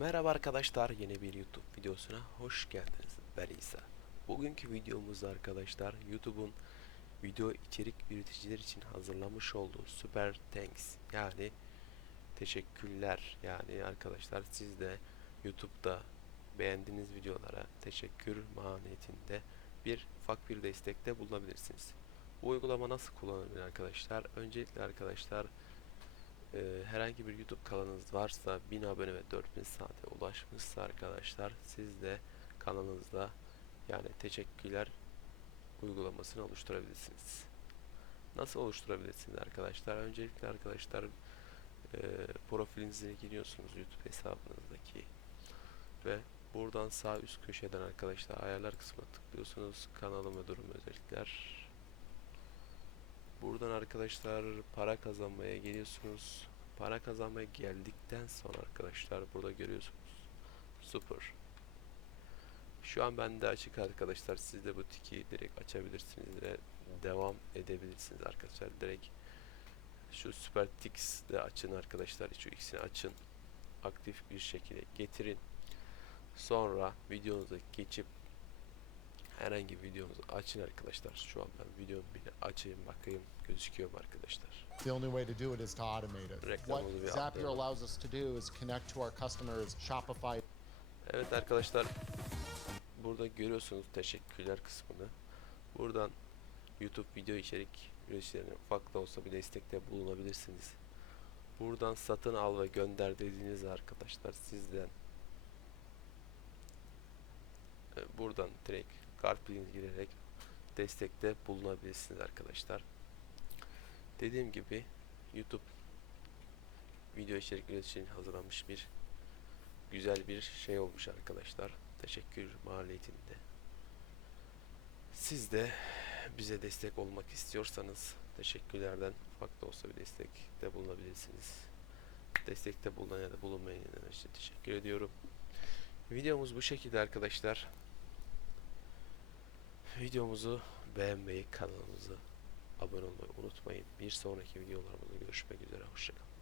Merhaba arkadaşlar yeni bir YouTube videosuna hoş geldiniz ben İsa Bugünkü videomuzda arkadaşlar YouTube'un video içerik üreticiler için hazırlamış olduğu Super Thanks yani teşekkürler yani arkadaşlar siz de YouTube'da beğendiğiniz videolara teşekkür mahiyetinde bir ufak bir destekte bulunabilirsiniz. Bu uygulama nasıl kullanılır arkadaşlar? Öncelikle arkadaşlar e, herhangi bir YouTube kanalınız varsa 1000 abone ve 4000 saate ulaşmışsa arkadaşlar siz de kanalınızda yani teşekkürler uygulamasını oluşturabilirsiniz. Nasıl oluşturabilirsiniz arkadaşlar? Öncelikle arkadaşlar e, profilinize giriyorsunuz YouTube hesabınızdaki ve buradan sağ üst köşeden arkadaşlar ayarlar kısmına tıklıyorsunuz. Kanalım ve durum özellikler Buradan arkadaşlar para kazanmaya geliyorsunuz. Para kazanmaya geldikten sonra arkadaşlar burada görüyorsunuz. Super. Şu an bende açık arkadaşlar. Siz de bu tiki direkt açabilirsiniz ve devam edebilirsiniz arkadaşlar. Direkt şu Super Tix de açın arkadaşlar. Şu ikisini açın. Aktif bir şekilde getirin. Sonra videonuza geçip herhangi bir videomuzu açın arkadaşlar. Şu an ben videomu bile açayım bakayım gözüküyor mu arkadaşlar. The only way to do it is to automate it. What Zapier allows us to do is connect to our customers' Shopify Evet arkadaşlar burada görüyorsunuz teşekkürler kısmını. Buradan YouTube video içerik üreticilerine ufak da olsa bir destekte bulunabilirsiniz. Buradan satın al ve gönder dediğiniz arkadaşlar sizden e, buradan direkt kart bilginizi girerek destekte bulunabilirsiniz arkadaşlar. Dediğim gibi YouTube video içerik üreticinin hazırlanmış bir güzel bir şey olmuş arkadaşlar. Teşekkür maliyetinde. Siz de bize destek olmak istiyorsanız teşekkürlerden ufak da olsa bir destekte bulunabilirsiniz. Destekte bulunan ya da bulunmayan için teşekkür ediyorum. Videomuz bu şekilde arkadaşlar. Videomuzu beğenmeyi, kanalımızı abone olmayı unutmayın. Bir sonraki videolarımızda görüşmek üzere. Hoşçakalın.